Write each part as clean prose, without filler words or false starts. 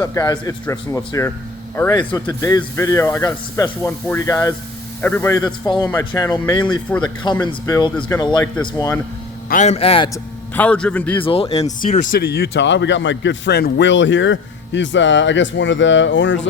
What's up, guys? It's Drifts and Lifts here. All right, so today's video, I got a special one for you guys. Everybody that's following my channel, mainly for the Cummins build, is gonna like this one. I am at Power Driven Diesel in Cedar City, Utah. We got my good friend Will here. He's, I guess, one of the owners.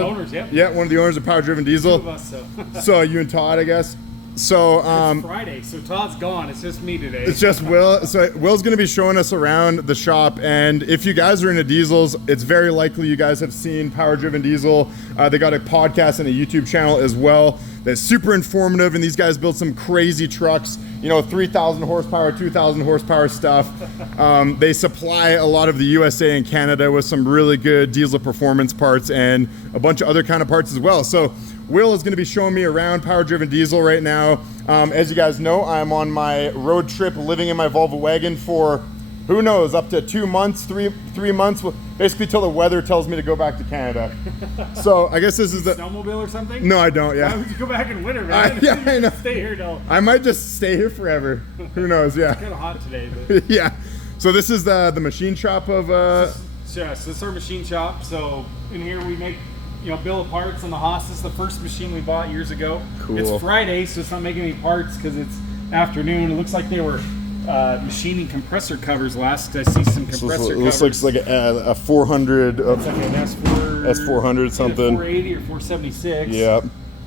Yeah, one of the owners of Power Driven Diesel. Two of us, so. So you and Todd, I guess. So it's Friday, so Todd's gone. It's just me today. It's just Will. So Will's going to be showing us around the shop, and if you guys are into diesels, it's very likely you guys have seen Power Driven Diesel. They got a podcast and a YouTube channel as well that's super informative, and these guys build some crazy trucks. You know, 3,000 horsepower, 2,000 horsepower stuff. They supply a lot of the USA and Canada with some really good diesel performance parts and a bunch of other kind of parts as well. So Will is going to be showing me around Power Driven Diesel right now. As you guys know, I'm on my road trip living in my Volvo wagon for, who knows, up to 2 months, three months, basically till the weather tells me to go back to Canada. So I guess this is the snowmobile or something? No, I don't. Yeah. Why would you go back in winter, man? Yeah, I know. Stay here though. I might just stay here forever. Who knows? Yeah. It's kind of hot today, but yeah. So this is the machine shop of. Yeah, so this is our machine shop. So in here we make, you know, bill of parts on the Haas. This is the first machine we bought years ago. Cool. It's Friday, so it's not making any parts because it's afternoon. It looks like they were machining compressor covers last. I see some compressor covers. This looks like a 400. It's like an S400 something. 480 or 476. Yep.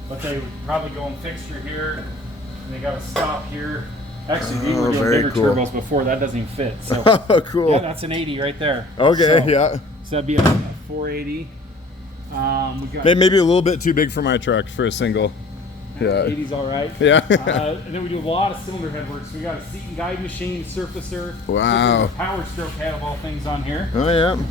But they probably go in fixture here, and they got a stop here. Actually, these were doing bigger cool. turbos before. That doesn't even fit. So cool. yeah, that's an 80 right there. Okay. So, yeah. So that'd be a 480. We got maybe a little bit too big for my truck for a single. Yeah. 80's all right. Yeah. And then we do a lot of cylinder head work. So we got a seat and guide machine, surfacer. Wow. Power stroke head of all things on here. Oh yeah.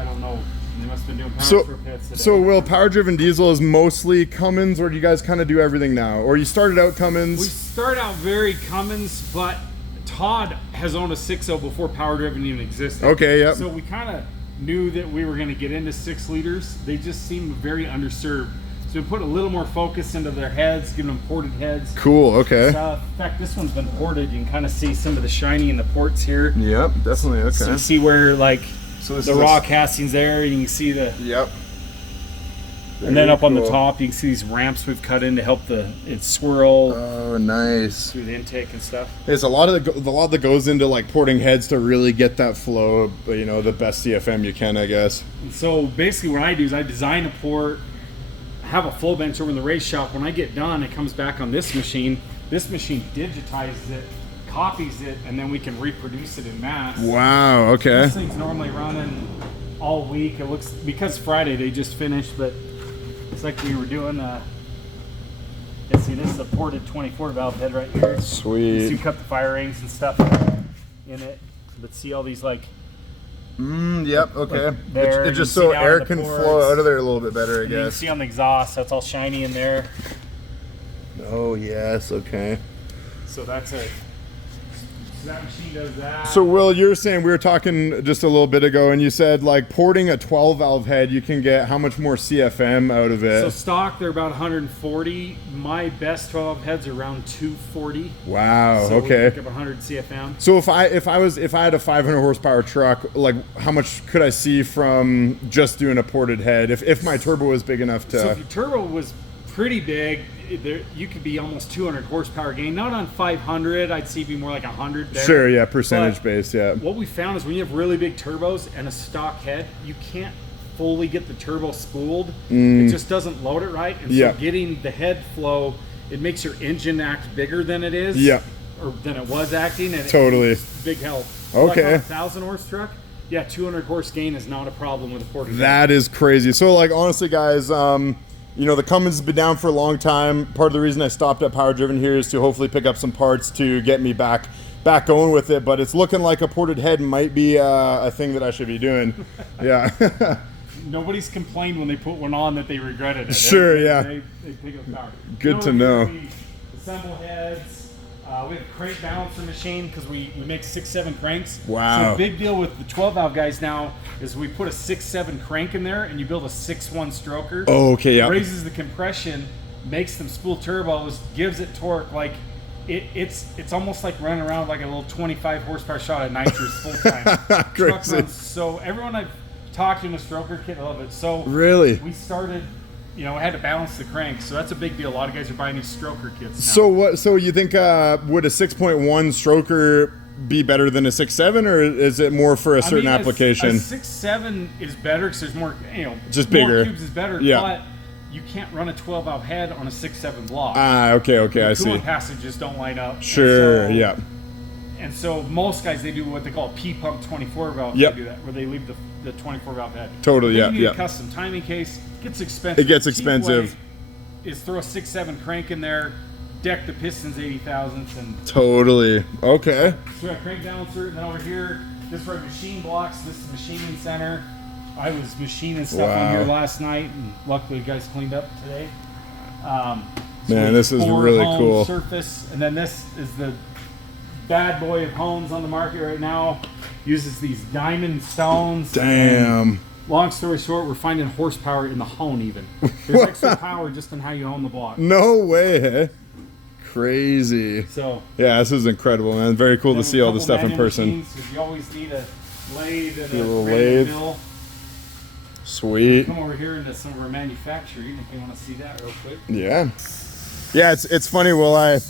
I don't know. They must have been doing power stroke heads today. So Will, Power Driven Diesel is mostly Cummins, or do you guys kind of do everything now? Or you started out Cummins? We started out very Cummins, but Todd has owned a 6.0 before Power Driven even existed. Okay, yep. So we kind of knew that we were going to get into 6 liters. They just seemed very underserved. So we put a little more focus into their heads, giving them ported heads. Cool, okay. In fact, this one's been ported. You can kind of see some of the shiny in the ports here. Yep, definitely, okay. So you see where, like, so the raw castings there, and you can see the... Yep. And then up on the top, you can see these ramps we've cut in to help it swirl. Oh, nice. Through the intake and stuff. There's a lot that goes into like porting heads to really get that flow, you know, the best CFM you can, I guess. And so basically what I do is I design a port, have a flow bench over in the race shop. When I get done, it comes back on this machine. This machine digitizes it, copies it, and then we can reproduce it in mass. Wow, okay. This thing's normally running all week. It looks, because Friday they just finished, but it's like we were doing see, this is a ported 24 valve head right here. Sweet. So you cut the fire rings and stuff in it, but see all these like. Yep. Okay. Like there, it just so air can flow out of there a little bit better, I guess. You can see on the exhaust, that's all shiny in there. Oh yes. Okay. So that's it. So that machine does that. So Will, you were saying, we were talking just a little bit ago, and you said like porting a 12 valve head, you can get how much more CFM out of it? So stock, they're about 140. My best 12 valve heads are around 240. Wow. So okay. We pick up 100 CFM. So if I had a 500 horsepower truck, like how much could I see from just doing a ported head if my turbo was big enough to? So if your turbo was pretty big, you could be almost 200 horsepower gain. Not on 500, I'd see be more like 100 there. Sure, yeah, percentage based, yeah. What we found is when you have really big turbos and a stock head, you can't fully get the turbo spooled. It just doesn't load it right. And so getting the head flow, it makes your engine act bigger than it is. Yeah. Or than it was acting. And totally. It's big help. Okay. Like on a 1,000 horse truck, yeah, 200 horse gain is not a problem with a ported head. That is crazy. So like honestly guys, you know, the Cummins has been down for a long time. Part of the reason I stopped at Power Driven here is to hopefully pick up some parts to get me back going with it. But it's looking like a ported head might be a thing that I should be doing. Yeah. Nobody's complained when they put one on that they regretted it. Sure, yeah. They pick up power. Good to know. We assemble heads. We have a crank balancer machine because we make 6.7 cranks. Wow. So the big deal with the 12 valve guys now is we put a 6.7 crank in there and you build a 6.1 stroker. Oh, okay, yeah. Raises the compression, makes them spool turbos, gives it torque. Like it's almost like running around like a little 25 horsepower shot of nitrous full time. Truck runs, so everyone I've talking with stroker kit, I love it. So really, we started, you know, I had to balance the crank, so that's a big deal. A lot of guys are buying these stroker kits now. So what? So you think would a 6.1 stroker be better than a 6.7, or is it more for a certain application? A 6.7 is better because there's more, you know, just more bigger. Cubes is better. Yeah. But you can't run a 12 valve head on a 6.7 block. Okay, I see. Coolant passages don't line up. Sure, yeah. And so most guys, they do what they call a P-pump 24 valve. Yep. They do that, where they leave the 24 valve head. Totally, then you need yeah. a custom timing case. It gets expensive. It gets The cheap expensive. way is throw a 6.7 crank in there, deck the pistons 80 thousandths, and Totally. Okay. so we got a crank balancer, and then over here, this is our machine blocks. This is the machining center. I was machining stuff on here last night, and luckily the guys cleaned up today. Man, this is really cool. Surface, and then this is the bad boy of hones on the market right now. Uses these diamond stones. Damn. Long story short, we're finding horsepower in the hone even. There's extra power just in how you hone the block. No way. Crazy. So yeah, this is incredible, man. Very cool to see all this stuff in person. Machines, you always need a lathe and a little lathe. lathe. Sweet. Come over here into some of our manufacturing if you want to see that real quick. Yeah. Yeah, it's funny. Well, I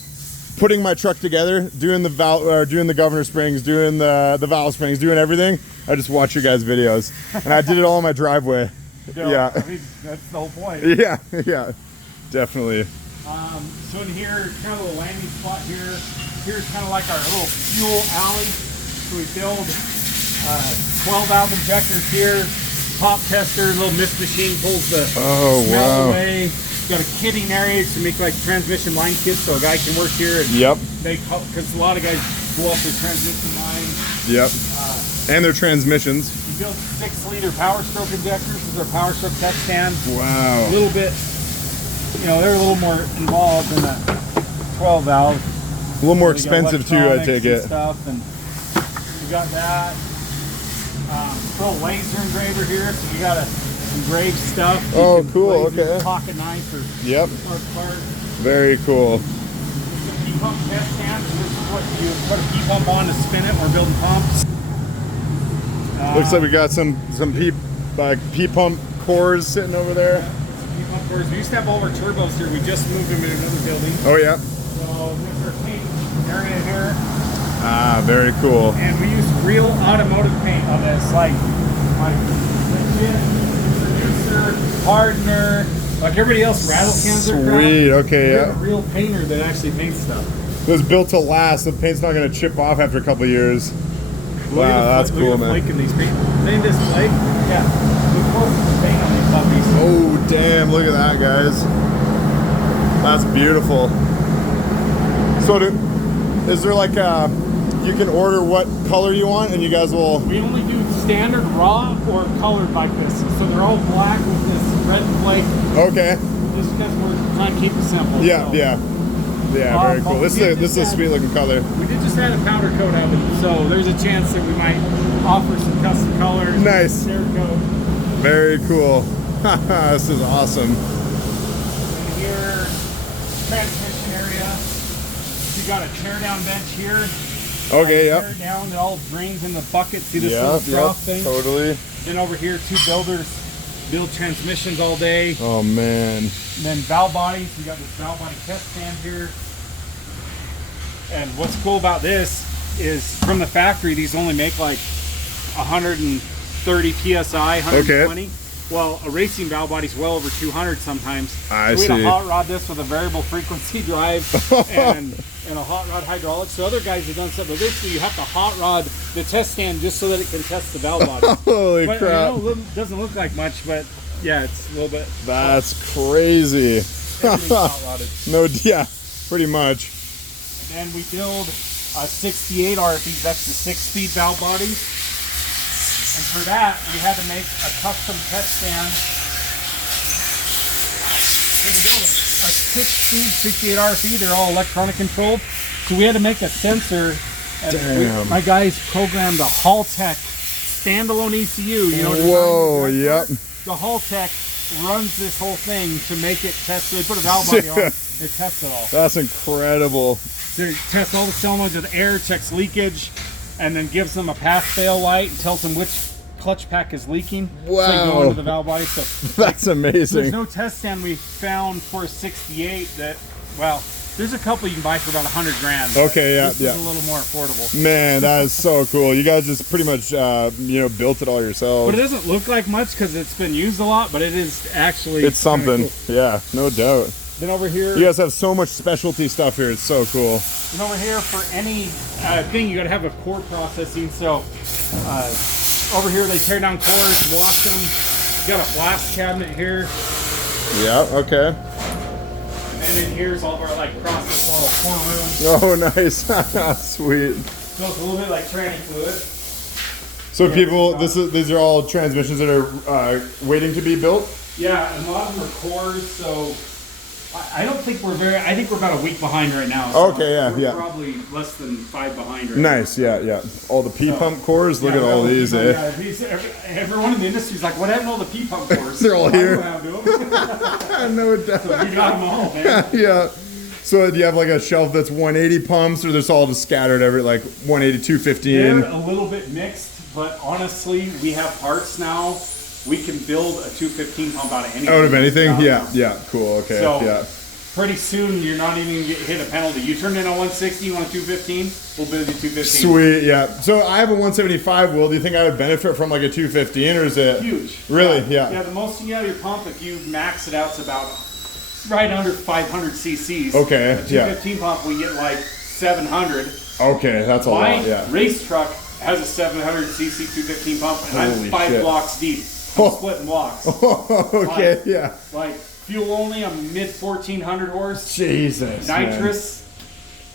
putting my truck together, doing the governor springs, doing the valve springs, doing everything. I just watch your guys' videos, and I did it all in my driveway. Yeah, I mean, that's the whole point. Yeah, definitely. So in here, kind of a little landing spot here. Here's kind of like our little fuel alley. So we build 12 valve injectors here. Pop tester, little mist machine pulls the smell away. Got a kitting area to make like transmission line kits, so a guy can work here and make, because a lot of guys blow up their transmission lines. Yep. And their transmissions. We built 6-liter power stroke injectors. This is our power stroke test stand. Wow. A little bit, you know, they're a little more involved than a 12 valve. A little more expensive too, I take it. Stuff, and we got that. Little laser engraver here, so you gotta engrave stuff. Oh, cool. Okay. Pocket knife or part. Very cool. P-pump test stand. So this is what you put a P-pump on to spin it. We're building pumps. Looks like we got some P-pump cores sitting over there. P-pump cores. We used to have all our turbos here. We just moved them into another building. Oh yeah. So this is our paint area here. Very cool. And we use real automotive paint on this, like legit producer, hardener, like everybody else, rattle cans are crap. Sweet, okay, We're a real painter that actually paints stuff. It was built to last. The paint's not going to chip off after a couple of years. Wow, that's cool, man. Flake in these paint. Name this flake? Yeah. Look close to the paint on these puppies. Oh, damn, look at that, guys. That's beautiful. So is there like you can order what color you want and you guys will... We only do standard raw or colored like this. So they're all black with this red flake. Okay. Just because we're trying to keep it simple. Yeah, so. yeah, very cool. This is a sweet looking color. We did just add a powder coat of it, so there's a chance that we might offer some custom colors. Nice. Clear coat. Very cool. This is awesome. And here, transmission area. You got a tear down bench here. Okay, Tear it down, it all drains in the bucket. See this little trough thing? Totally. Then over here, 2 builders build transmissions all day. Oh man. And then valve bodies. We got this valve body test stand here. And what's cool about this is from the factory, these only make like 130 psi, 120. Okay. Well, a racing valve body's well over 200 sometimes. I see. We had a hot rod this with a variable frequency drive and a hot rod hydraulic. So other guys have done stuff, but basically you have to hot rod the test stand just so that it can test the valve body. Holy crap. I know it doesn't look like much, but yeah, it's a little bit. That's crazy. Hot rodded. No, yeah, pretty much. And then we build a 68 RFEs, that's the 6-speed valve bodies. And for that, we had to make a custom test stand. We built a 6-speed 68 RFE, they're all electronic controlled. So we had to make a sensor. And my guys programmed a Haltech standalone ECU. You know what Whoa, yep. The Haltech runs this whole thing to make it test. So they put a valve body on, it tests it all. That's incredible. So it tests all the solenoids with air, checks leakage, and then gives them a pass-fail light and tells them which clutch pack is leaking. Wow. So you go into the valve body. So That's amazing. There's no test stand we found for a 68 that, well, there's a couple you can buy for about 100 grand. Okay, yeah, this is a little more affordable. Man, that is so cool. You guys just pretty much, built it all yourselves. But it doesn't look like much because it's been used a lot, but it is actually. It's something. Cool. Yeah, no doubt. Then over here. You guys have so much specialty stuff here. It's so cool. And over here, for any thing, you got to have a core processing. So over here, they tear down cores, wash them. You got a blast cabinet here. Yeah. Okay. And then here's all of our like process wall core rooms. Oh, nice. Sweet. So it's a little bit like tranny fluid. So yeah, people, these are all transmissions that are waiting to be built? Yeah, and a lot of them are cores, so I don't think we're I think we're about a week behind right now. So okay, yeah, we're probably less than 5 behind right nice, now. Yeah. All the P-pump cores, look at all these, eh? Yeah, everyone in the industry's like, what happened to all the P-pump cores? They're all here. No doubt. So we got them all, man. Yeah. So do you have like a shelf that's 180 pumps, or they're all just scattered every like 180, 215? They're a little bit mixed, but honestly, we have parts now. We can build a 215 pump out of anything. Out of anything? Yeah. Cool. Okay. So, yeah. Pretty soon, you're not even going to hit a penalty. You turn in a 160, you want a 215, we'll build you 215. Sweet, yeah. So I have a 175 wheel. Do you think I would benefit from like a 215, or is it? Huge. Really? Yeah. Yeah, the most you get out of your pump, if you max it out, it's about right under 500 cc's. Okay, a 215 pump, we get like 700. Okay, that's a lot, yeah. My race truck has a 700 cc 215 pump, and Holy I'm 5 shit. blocks deep. I'm splitting blocks. Okay, yeah. Like, fuel only, I'm mid 1400 horse. Jesus. Nitrous,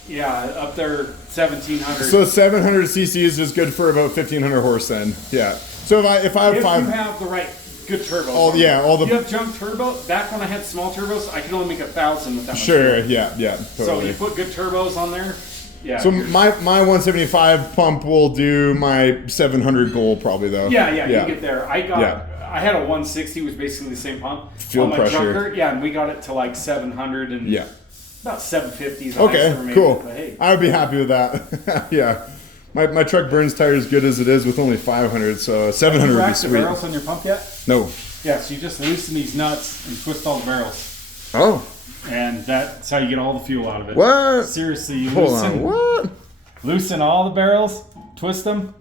man. Yeah, up there 1700. So 700 cc is just good for about 1500 horse then. Yeah. So if I have if five. you have the right good turbos. All the. You have junk turbo. Back when I had small turbos, I could only make 1,000 with that much. Sure. turbo. Yeah. Totally. So you put good turbos on there. Yeah. So my 175 pump will do my 700 goal probably though. Yeah. You get there. I had a 160, was basically the same pump. Fuel pressure. Junker, yeah, and we got it to like 700 and about 750s. Okay, cool. But hey. I would be happy with that. Yeah. My truck burns tires as good as it is with only 500, so 700 would be sweet. Have you racked the barrels on your pump yet? No. Yeah, so you just loosen these nuts and twist all the barrels. Oh. And that's how you get all the fuel out of it. What? Seriously, you loosen all the barrels, twist them.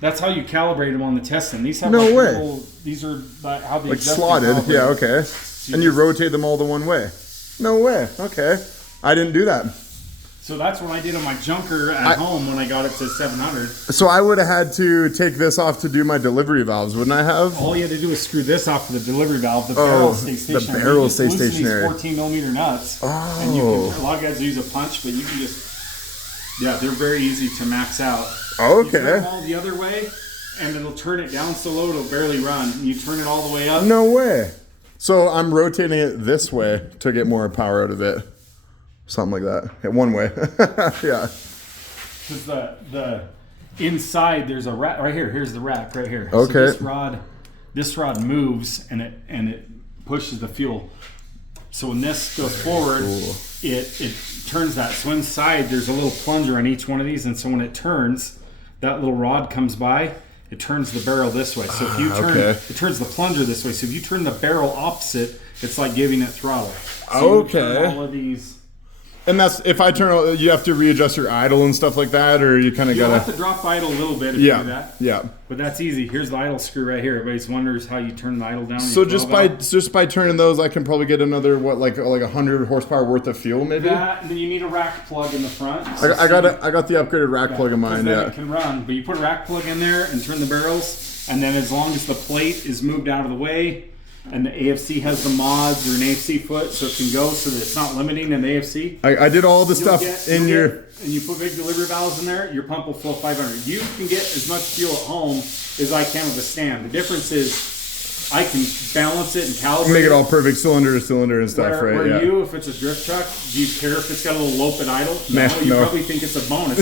That's how you calibrate them on the testing. These have no way. These are how they like slotted. Yeah, okay. So and you rotate them all the one way. No way. Okay. I didn't do that. So that's what I did on my junker at home when I got it to 700. So I would have had to take this off to do my delivery valves, wouldn't I have? All you had to do is screw this off for the delivery valve. The barrel stays stationary. The barrel stays stationary. These 14 millimeter nuts. Oh. And you can, a lot of guys use a punch, but you can just, they're very easy to max out. Okay. You turn them all the other way, and it'll turn it down so low it'll barely run. And you turn it all the way up. No way. So I'm rotating it this way to get more power out of it. Something like that. Yeah, one way. Yeah. Because the inside there's a rack right here. Here's the rack right here. Okay. So this rod moves and it pushes the fuel. So when this goes forward, it turns that. So inside there's a little plunger on each one of these, and so when it turns, that little rod comes by. It turns the barrel this way. So if you turn, it turns the plunger this way. So if you turn the barrel opposite, it's like giving it throttle. So you turn all of these. And that's if I turn, you have to readjust your idle and stuff like that, or you kind of gotta. You have to drop the idle a little bit if you do that. Yeah. But that's easy. Here's the idle screw right here. Everybody wonders how you turn the idle down. So just by turning those, I can probably get another like 100 horsepower worth of fuel, maybe. That, and then you need a rack plug in the front. I got the upgraded rack plug in mine. Yeah. It can run, but you put a rack plug in there and turn the barrels, and then as long as the plate is moved out of the way. And the AFC has the mods or an AFC foot, so it can go so that it's not limiting an AFC. I did all the stuff in your... And you put big delivery valves in there, your pump will flow 500. You can get as much fuel at home as I can with a stand. The difference is I can balance it and calibrate. Make it all perfect cylinder to cylinder and stuff, right? Where you, if it's a drift truck, do you care if it's got a little lope and idle? No, you probably think it's a bonus.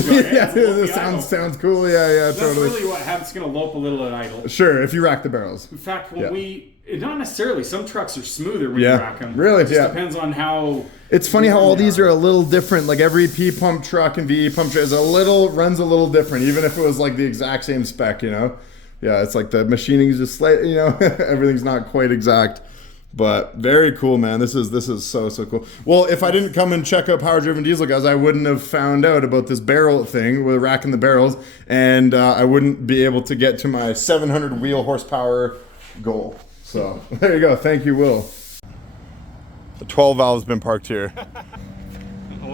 Sounds cool. Yeah, totally. That's really what happens. It's going to lope a little at idle. Sure, if you rack the barrels. In fact, not necessarily. Some trucks are smoother when you rack them. Really? It just depends on how... It's funny how all these are a little different. Like every P-pump truck and VE pump truck runs a little different, even if it was like the exact same spec, you know? Yeah, it's like the machining is just slight, you know, everything's not quite exact. But very cool, man. This is so cool. Well, if I didn't come and check out Power Driven Diesel, guys, I wouldn't have found out about this barrel thing with racking the barrels, and I wouldn't be able to get to my 700 wheel horsepower goal. So there you go. Thank you, Will. The 12 valve's been parked here.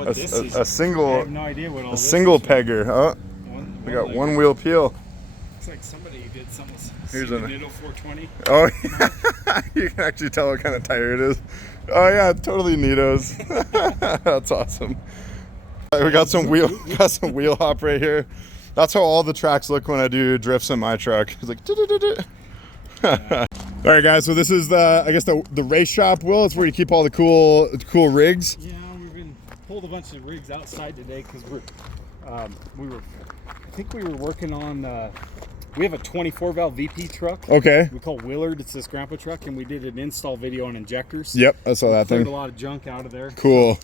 A single. I have no idea what all a single pegger. Oh, we got one wheel peel. Looks like somebody did something. Here's a Nitto 420. Oh, yeah. You can actually tell what kind of tire it is. Oh yeah, totally Nitto's. That's awesome. We got some wheel hop right here. That's how all the tracks look when I do drifts in my truck. It's like. Yeah. All right, guys. So this is the race shop. Will, it's where you keep all the cool rigs. Yeah, we've pulled a bunch of rigs outside today because I think we were working on. We have a 24 valve VP truck. Okay. We call Willard. It's this grandpa truck, and we did an install video on injectors. Yep, I saw that thing. Cleared a lot of junk out of there. Cool.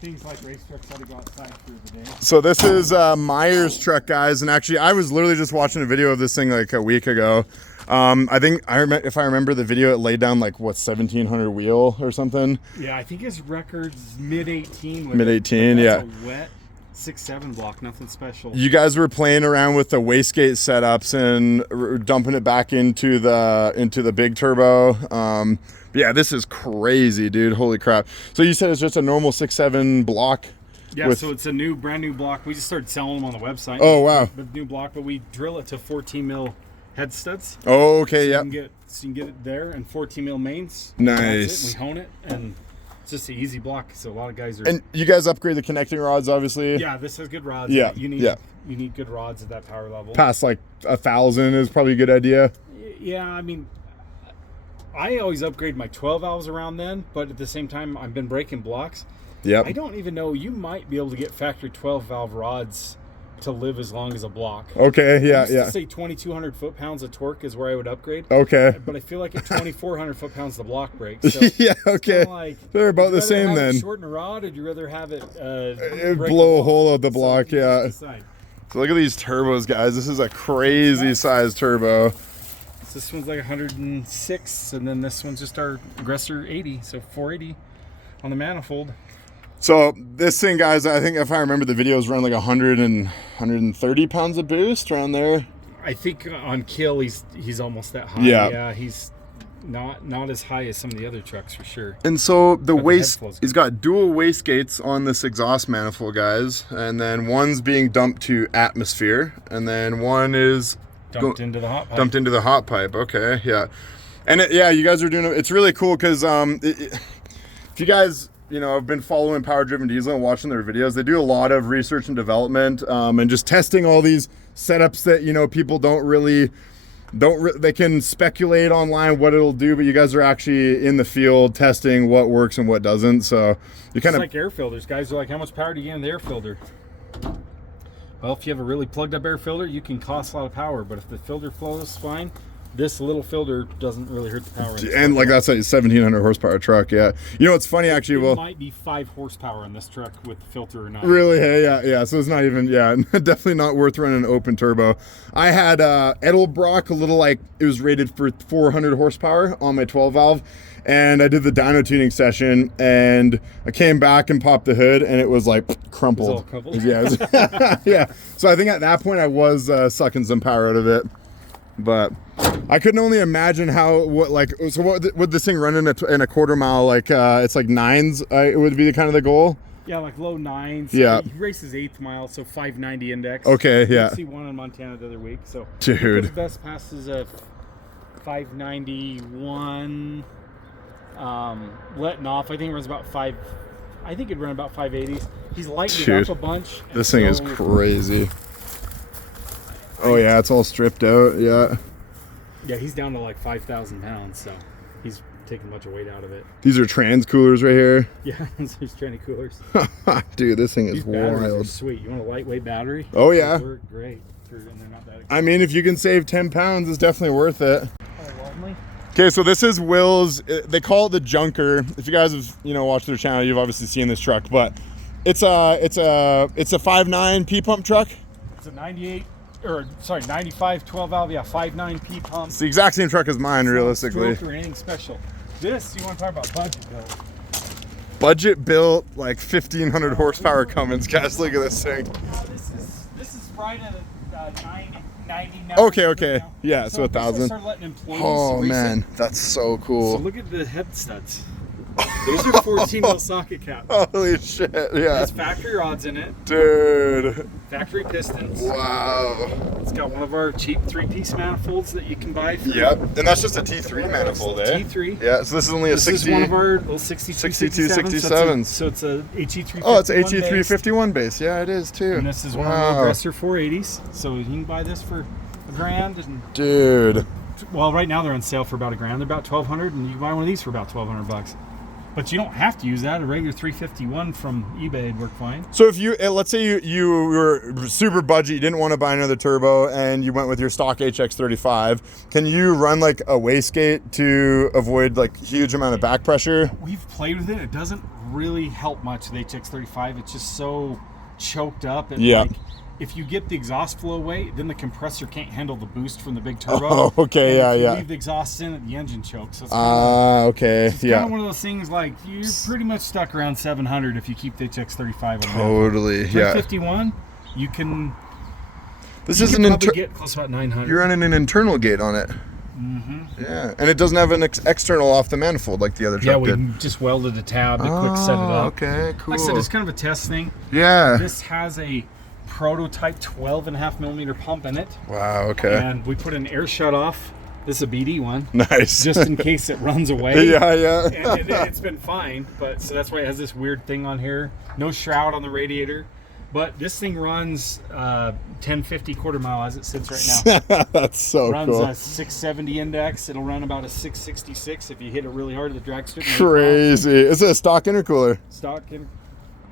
Things like race trucks had to go outside through the day. So this is Myer's truck, guys, and actually I was literally just watching a video of this thing like a week ago. I think if I remember the video, it laid down like what 1,700 wheel or something. Yeah, I think his record's mid 18. Mid 18, yeah. A wet 6.7 block, nothing special. You guys were playing around with the wastegate setups and dumping it back into the big turbo. Yeah, this is crazy, dude. Holy crap. So you said it's just a normal 6.7 block? Yeah, so it's a brand new block. We just started selling them on the website. Oh, wow. The new block, but we drill it to 14 mil head studs. Oh, okay, yeah. So you can get it there and 14 mil mains. Nice. We hone it, and it's just an easy block. So a lot of guys are. And you guys upgrade the connecting rods, obviously. Yeah, this has good rods. Yeah, you need good rods at that power level. Past like 1,000 is probably a good idea. Yeah, I mean, I always upgrade my 12 valves around then, but at the same time, I've been breaking blocks. Yep. I don't even know. You might be able to get factory 12 valve rods to live as long as a block. Okay, yeah, I used to say 2,200 foot-pounds of torque is where I would upgrade. Okay. But I feel like at 2,400 foot-pounds the block breaks. So yeah, okay. Like, they're about the same then. Shorten a rod, or would you rather have it blow a hole out the block? So yeah. So look at these turbos, guys. This is a crazy size turbo. So this one's like 106, and then this one's just our Aggressor 80, so 480 on the manifold. So this thing, guys, I think if I remember the videos run like 130 pounds of boost around there. I think on kill he's almost that high. Yeah, he's not as high as some of the other trucks for sure. And so he's got dual wastegates on this exhaust manifold, guys, and then one's being dumped to atmosphere, and then one is dumped into the hot pipe. Dumped into the hot pipe. Okay, yeah. And you guys are doing it. It's really cool because if you guys have been following Power Driven Diesel and watching their videos, they do a lot of research and development and just testing all these setups that people they can speculate online what it'll do, but you guys are actually in the field testing what works and what doesn't. So you kind of like air filters. Guys are like, how much power do you get in the air filter? Well, if you have a really plugged up air filter, you can cost a lot of power, but if the filter flows fine, this little filter doesn't really hurt the power. And like that's a 1,700 horsepower truck, yeah. It's funny actually. It might be 5 horsepower in this truck with the filter or not. Really? Hey, yeah. So it's not even, definitely not worth running an open turbo. I had Edelbrock, it was rated for 400 horsepower on my 12 valve. And I did the dyno tuning session, and I came back and popped the hood, and it was like crumpled. It was all crumpled? Yeah, yeah. So I think at that point I was sucking some power out of it. But I couldn't only imagine what would this thing run in a quarter mile? It's like 9s. It would be kind of the goal. Yeah, like low 9s. Yeah. He races 8th mile, so 590 index. Okay, yeah. I see one in Montana the other week. So dude, his best pass is a 591. Letting off, I think it runs about 5. I think it'd run about 580s. He's lightened it up a bunch. This thing is crazy. Oh yeah, it's all stripped out. Yeah. Yeah, he's down to like 5,000 pounds, so he's taking a bunch of weight out of it. These are trans coolers right here. Yeah, there's tranny coolers. Dude, this thing is These batteries are wild. sweet. You want a lightweight battery? Oh yeah. They work great, and they're not that expensive. I mean, if you can save 10 pounds, it's definitely worth it. Oh, lovely. Okay, so this is Will's. They call it the Junker. If you guys have watched their channel, you've obviously seen this truck, but it's a 5.9 P pump truck. It's a 98 95 12 valve, yeah, 5.9P pump. It's the exact same truck as mine, realistically. Or anything special. This, you want to talk about budget build? Budget built, like 1,500 horsepower Cummins. Guys, look at this thing. This is right at 990 now. Okay. Yeah, so 1,000. Oh man, that's so cool. So look at the head studs. Those are 14 mil socket cap. Holy shit, yeah. There's factory rods in it. Dude. Factory pistons. Wow. It's got one of our cheap 3-piece manifolds that you can buy. Yep, and that's just a T3 manifold, eh? T3. Yeah, so this is only a 60. This is one of our little 6267s. So it's a HE351 Oh, it's a HE351 base. Yeah, it is too. And this is one of our Aggressor 480s. So you can buy this for $1,000. And, dude. Well, right now they're on sale for about $1,000. They're about $1,200, and you can buy one of these for about $1,200. But you don't have to use that. A regular 351 from eBay would work fine. So if you, let's say you were super budget, you didn't want to buy another turbo, and you went with your stock HX35, can you run like a wastegate to avoid like huge amount of back pressure? We've played with it. It doesn't really help much, the HX35. It's just so choked up. And yeah. Like, if you get the exhaust flow away, then the compressor can't handle the boost from the big turbo. Oh, okay, and if you yeah. leave the exhaust in, the engine chokes. So okay, it's yeah. kind of one of those things like you're pretty much stuck around 700 if you keep the HX35 on. Totally, yeah. 351, you can. This is an get close about 900. You're running an internal gate on it. Mm-hmm. Yeah, and it doesn't have an external off the manifold like the other truck did. Yeah, we just welded a tab to quick set it up. Okay, cool. Like I said, it's kind of a test thing. Yeah. This has a prototype 12.5 millimeter pump in it. Wow, okay. And we put an air shut off. This is a BD one. Nice. Just in case it runs away. Yeah. And it's been fine, but so that's why it has this weird thing on here. No shroud on the radiator. But this thing runs 1050 quarter mile as it sits right now. That's so runs cool. A 670 index. It'll run about a 666 if you hit it really hard at the drag strip. Crazy. Is it a stock intercooler? Stock in.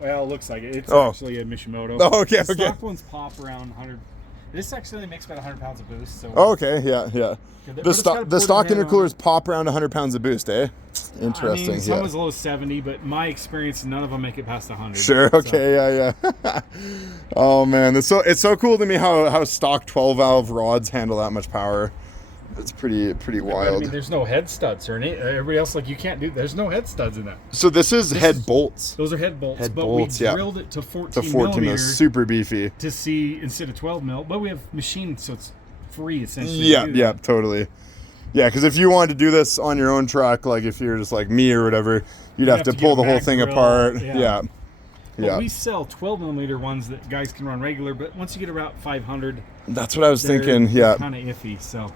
Well, it looks like it. It's actually a Mishimoto. Oh, okay, the stock ones pop around 100. This actually makes about 100 pounds of boost. So. Okay, yeah. The stock intercoolers pop around 100 pounds of boost, eh? Interesting. I mean, some as low as 70, but my experience, none of them make it past 100. Sure. Okay. So. Yeah. Oh man, it's so cool to me how stock 12 valve rods handle that much power. It's pretty wild. I mean, there's no head studs or any. Everybody else you can't do. There's no head studs in that. So this is head bolts. Those are head bolts. Head but bolts, we drilled it to 14 millimeters, super beefy. To see instead of 12 mil, but we have machined, so it's free essentially. Yeah, totally. Yeah, because if you wanted to do this on your own truck, like if you're just like me or whatever, you'd have to pull the whole thing apart. Yeah. Well, we sell 12 millimeter ones that guys can run regular, but once you get about 500, that's what I was thinking. Yeah. Kind of iffy. So.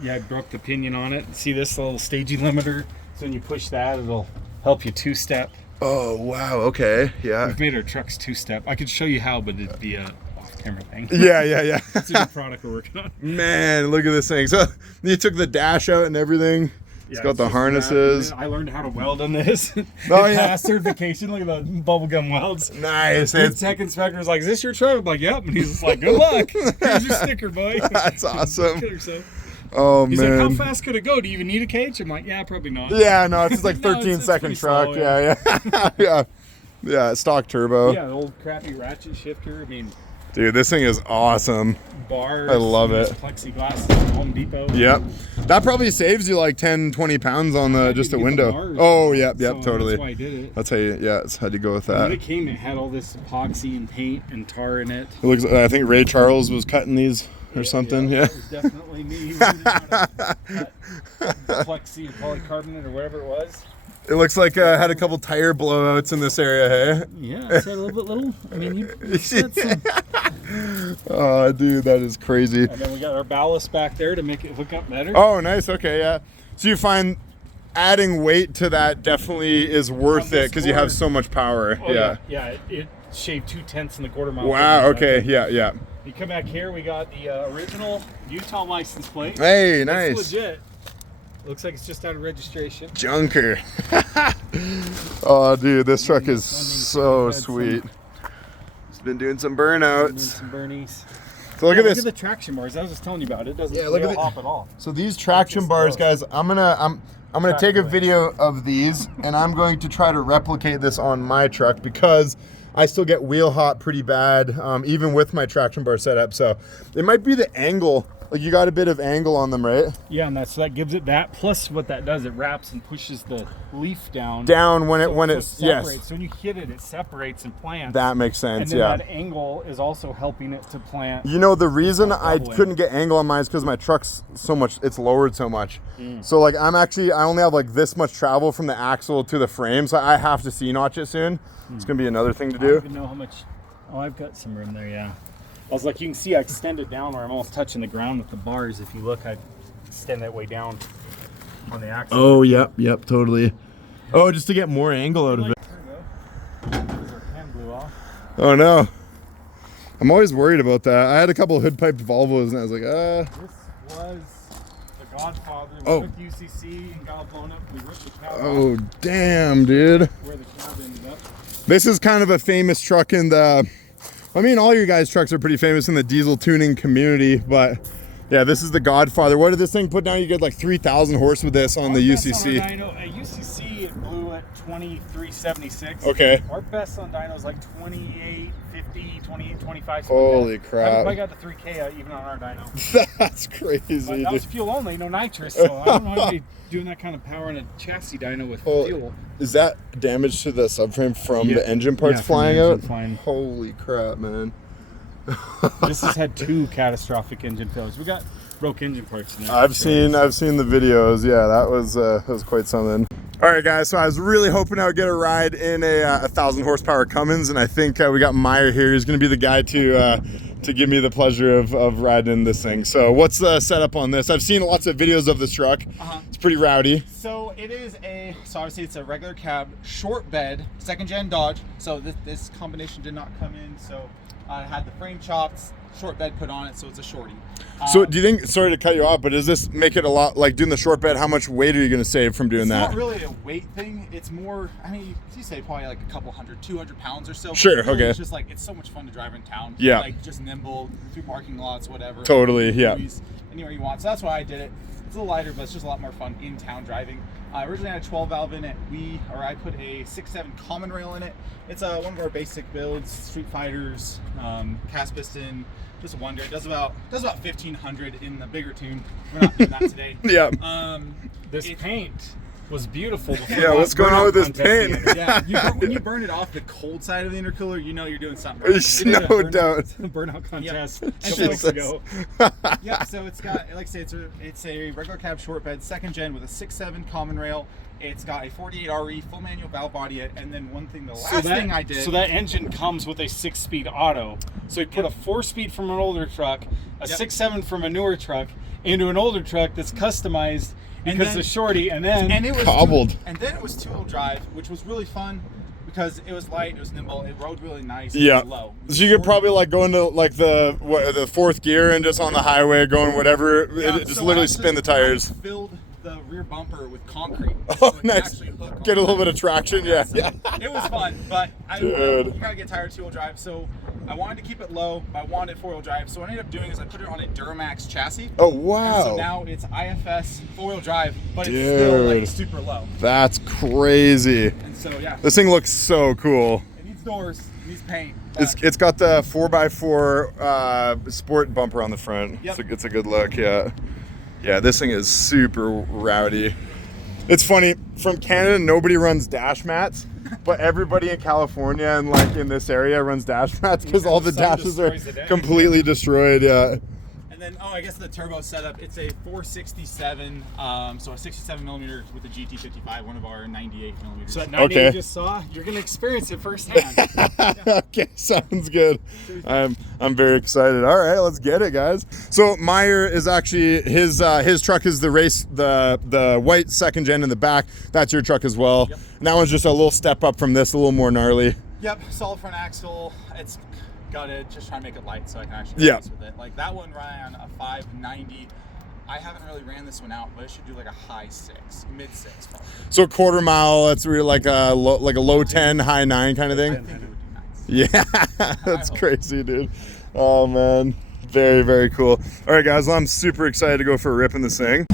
Yeah, I broke the pinion on it. See this little staging limiter? So when you push that, it'll help you two-step. Oh, wow. Okay. Yeah. We've made our trucks two-step. I could show you how, but it'd be a off-camera thing. Yeah. It's a new product we're working on. Man, look at this thing. So you took the dash out and everything. It's got the harnesses. I learned how to weld on this. Passed certification. Look at the bubblegum welds. Nice. The tech inspector's like, "Is this your truck?" I'm like, "Yep." And he's just like, "Good luck. Here's your sticker, boy." That's awesome. Oh, He's man. like, how fast could it go? Do you even need a cage? I'm like, yeah, probably not. Yeah, no, it's just like 13-second truck. Slow, yeah, stock turbo. Yeah, the old crappy ratchet shifter. I mean, dude, this thing is awesome. Bars. I love it. Plexiglass at Home Depot. Yep. That probably saves you like 10, 20 pounds on the just a window. Oh, yep, totally. That's why I did it. That's how you, that's how you go with that. When it came, it had all this epoxy and paint and tar in it. It looks. I think Ray Charles was cutting these. Or something, yeah. That was definitely me. He was plexi or polycarbonate or whatever it was. It looks like had a couple tire blowouts in this area, hey? Yeah, it's had a little. I mean, you said some. Oh, dude, that is crazy. And then we got our ballast back there to make it hook up better. Oh, nice. Okay, yeah. So you find adding weight to that definitely is worth it because you have so much power. Oh, yeah. It shaved 2/10 in the quarter mile. Wow. Okay. Yeah. You come back here, we got the original Utah license plate. Hey, nice. It's legit. Looks like it's just out of registration. Junker. Oh, dude, this truck is so sweet. It's been doing some burnouts. Some burnies. So look at this. Look at the traction bars. I was just telling you about it. It doesn't hop at all. So these traction bars, guys, I'm gonna take a video of these, and I'm going to try to replicate this on my truck because I still get wheel hop pretty bad, even with my traction bar setup. So it might be the angle. Like you got a bit of angle on them, right? Yeah, and so that gives it that. Plus, what that does, it wraps and pushes the leaf down. Down when it's yes. So when you hit it, it separates and plants. That makes sense. And then that angle is also helping it to plant. You know, the reason I couldn't get angle on mine is because my truck's so much, it's lowered so much. So like I only have like this much travel from the axle to the frame, so I have to C-notch it soon. It's gonna be another thing to do. I don't even know how much. Oh, I've got some room there. Yeah. I was like, you can see I extended down where I'm almost touching the ground with the bars. If you look, I extend that way down on the axle. Oh, yep, totally. Oh, just to get more angle out of it. There we go. Our pan blew off. Oh no. I'm always worried about that. I had a couple of hood-piped Volvos and I was like, This was the Godfather. We took UCC and got all blown up. We ripped the cab oh, off. Damn, dude. Where the cab ended up. This is kind of a famous truck in the... I mean, all your guys' trucks are pretty famous in the diesel tuning community, but yeah, this is the Godfather. What did this thing put down? You get like 3,000 horse with this on the UCC. On dyno, at UCC, it blew at 2376. Okay. Our best on dyno is like 2850, 2825. Holy crap. I got the 3K even on our dyno. That's crazy. But that was fuel only, no nitrous, so I don't know how to be doing that kind of power in a chassis dyno with fuel. Is that damage to the subframe from the engine parts flying out? Flying. Holy crap, man. This has had 2 catastrophic engine failures. We got broke engine parts in there. I've seen the videos. Yeah, that was quite something. All right, guys. So I was really hoping I would get a ride in a 1,000 horsepower Cummins, and I think we got Meyer here. He's going to be the guy to give me the pleasure of riding in this thing. So what's the setup on this? I've seen lots of videos of this truck. It's pretty rowdy. So it is obviously it's a regular cab, short bed, 2nd gen Dodge. So this combination did not come in. So I had the frame chopped, short bed put on it, so it's a shorty. So do you think, sorry to cut you off, but does this make it a lot, like doing the short bed, how much weight are you going to save from doing that? It's not really a weight thing. It's more, I mean, you say probably like a couple 200 pounds or so. Sure, really okay. It's just like, it's so much fun to drive in town. Yeah. Like just nimble, through parking lots, whatever. Totally, yeah. Anywhere you want. So that's why I did it. It's a little lighter, but it's just a lot more fun in town driving. I originally had a 12 valve in it. I put a 6.7 common rail in it. It's one of our basic builds, Street Fighters, cast piston, just a wonder. It does about 1,500 in the bigger tune. We're not doing that today. Yeah. This paint was beautiful. Yeah, what's going on with this paint? Yeah, when you burn it off the cold side of the intercooler, you know you're doing something right. No doubt. Burnout contest a couple weeks ago. Yeah, so it's got, like I say, it's a regular cab short bed, 2nd gen with a 6.7 common rail. It's got a 48 RE full manual valve body, and then one thing, the last thing I did. So that engine comes with a 6-speed auto. So you put a 4-speed from an older truck, a 6.7 from a newer truck, into an older truck that's customized because the shorty, and it was cobbled. And then it was 2-wheel drive, which was really fun because it was light, it was nimble, it rode really nice. Yeah. It was low. So you could probably like go into like the 4th gear and just on the highway going whatever, just literally spin the tires. I filled the rear bumper with concrete. Oh, nice. Get a little bit of traction, yeah. So it was fun, but you gotta get tired of 2-wheel drive. So I wanted to keep it low, but I wanted 4-wheel drive. So what I ended up doing is I put it on a Duramax chassis. Oh wow! And so now it's IFS 4-wheel drive, but it's still like super low. That's crazy. And so yeah, this thing looks so cool. It needs doors, it needs paint. It's got the 4x4 sport bumper on the front. Yep. It's a good look, yeah. Yeah, this thing is super rowdy. It's funny, from Canada, nobody runs dash mats, but everybody in California and like in this area runs dash mats because all the dashes are completely destroyed, yeah. And then, I guess the turbo setup, it's a 467, so a 67 millimeter with a GT55, one of our 98 millimeters. So that 98 you just saw, you're gonna experience it firsthand. Okay, sounds good. I'm very excited. All right, let's get it, guys. So Meyer is actually his truck is the white 2nd gen in the back. That's your truck as well. Yep. And that one's just a little step up from this, a little more gnarly. Yep, solid front axle. It's got to just try to make it light so I can actually race with it. Like that one ran a 590. I haven't really ran this one out, but it should do like a high 6, mid 6 probably. So a quarter mile, that's really like a low 10, high 9 kind of thing. I think it would do 9. Yeah, that's crazy, dude. Oh man, very, very cool. All right, guys, well, I'm super excited to go for a rip in this thing.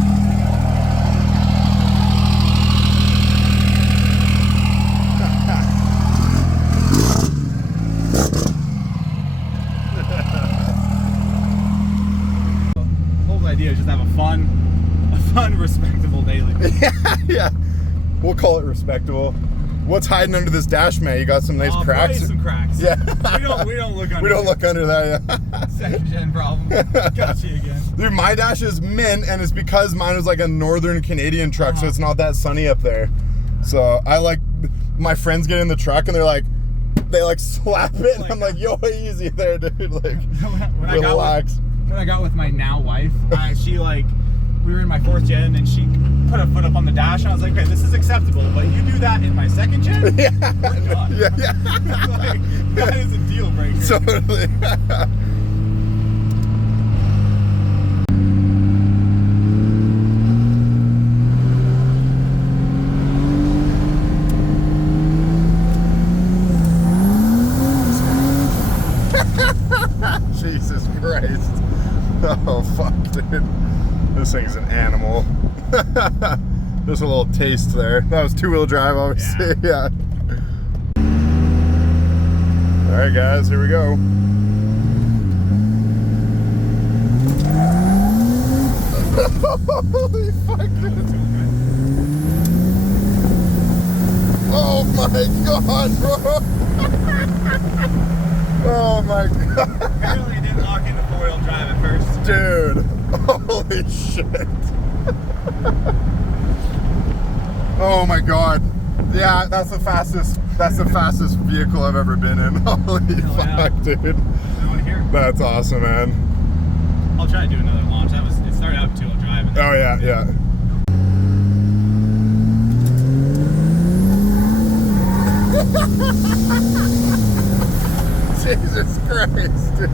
We'll call it respectable. What's hiding under this dash, man? You got some nice cracks? Probably some cracks. Yeah. we don't look under. We don't look under that, yeah. Second gen problem. Got you again. Dude, my dash is mint, and it's because mine was like a northern Canadian truck, so it's not that sunny up there. So I like, my friends get in the truck and they like slap it, and I'm like, yo, easy there, dude. Like, relax. When I got with my now wife, she like, we were in my 4th gen, and she put a foot up on the dash, and I was like, okay, this is acceptable, but you do that in my 2nd gen? Yeah. We're done. Yeah. Like, that is a deal breaker. Totally. Jesus Christ. Oh, fuck, dude. This thing's an animal. Just a little taste there. That was 2-wheel drive, obviously. Yeah. All right, guys, here we go. Holy fuck, dude. Oh my god, bro. Oh my god. Apparently it didn't lock into 4-wheel drive at first. Dude, holy shit. Oh my god. Yeah, that's the fastest vehicle I've ever been in. Holy fuck, dude. That's awesome, man. I'll try to do another launch. It started out 2-wheel drive. Oh yeah, yeah. Jesus Christ, dude.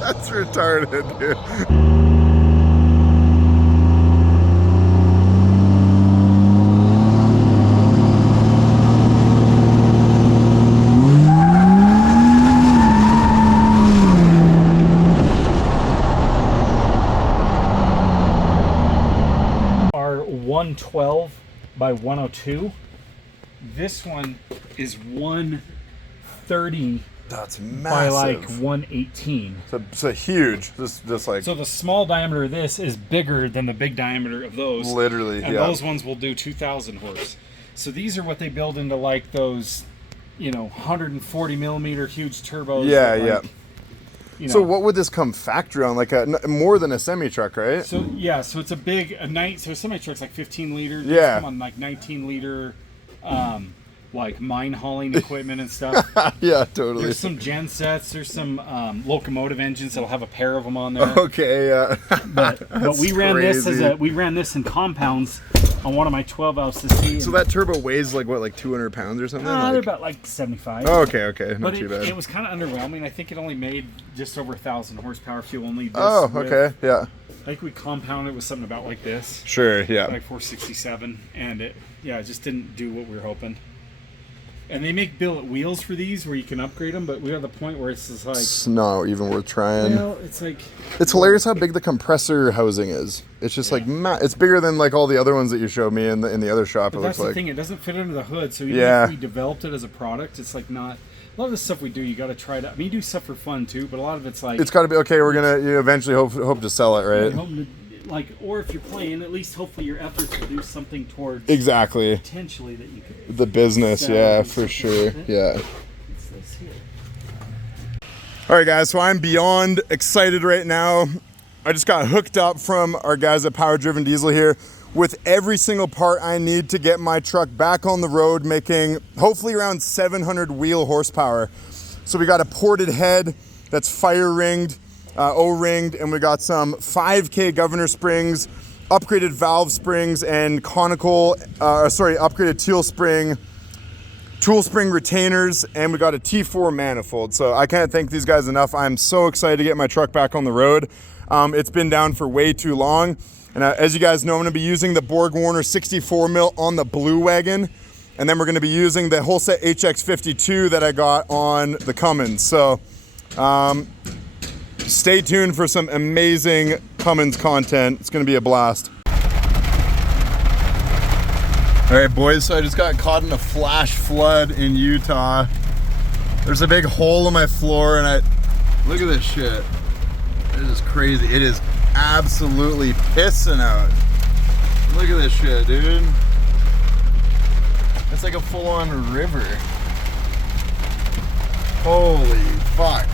That's retarded, dude. Are 112 by 102. This one is 130 That's by massive. like 118. So huge. Just like So the small diameter of this is bigger than the big diameter of those. literally, And yeah. those ones will do 2,000 horse. So these are what they build into like those, 140 millimeter huge turbos. Yeah, that, yeah. So what would this come factory on? Like more than a semi truck, right? So yeah, so it's a so a semi truck's like 15 liter. These Yeah. come on like 19 liter, like mine hauling equipment and stuff. Yeah, totally. There's some gen sets. There's some locomotive engines that'll have a pair of them on there. Okay, yeah. But we ran crazy. this in compounds on one of my 12 valves to see. So that turbo weighs like what, like 200 pounds or something? They're about like 75. Oh, okay, not But too bad. it was kind of underwhelming. I think it only made just over 1,000 horsepower fuel only. This Oh, with- okay, yeah. I think we compounded with something about like this. Sure, yeah. Like 467, and it just didn't do what we were hoping. And they make billet wheels for these where you can upgrade them, but we're at the point where it's just like, It's not even worth trying. it's like, It's hilarious how big the compressor housing is. It's just like it's bigger than like all the other ones that you showed me in the other shop. but It that's looks the like. thing, it doesn't fit under the hood, so even Yeah. if we developed it as a product, it's like not, a lot of the stuff we do, you got to try to, I mean, you do stuff for fun too, but a lot of it's like, It's got to be okay. We're gonna eventually hope to sell it, right? like, or if you're playing, at least hopefully your efforts will do something towards exactly potentially that you could the business. Yeah, for sure. Like Yeah. it's this here. All right, guys. So I'm beyond excited right now. I just got hooked up from our guys at Power Driven Diesel here with every single part I need to get my truck back on the road, making hopefully around 700 wheel horsepower. So we got a ported head that's fire ringed, O-ringed, and we got some 5K governor springs, upgraded valve springs, and upgraded tool spring retainers, and we got a T4 manifold. So I can't thank these guys enough. I'm so excited to get my truck back on the road. It's been down for way too long. And as you guys know, I'm gonna be using the Borg Warner 64 mil on the blue wagon. And then we're gonna be using the Holset HX52 that I got on the Cummins. So stay tuned for some amazing Cummins content. It's gonna be a blast. All right, boys, so I just got caught in a flash flood in Utah. There's a big hole in my floor, and look at this shit. This is crazy. It is absolutely pissing out. Look at this shit, dude. It's like a full-on river. Holy fuck.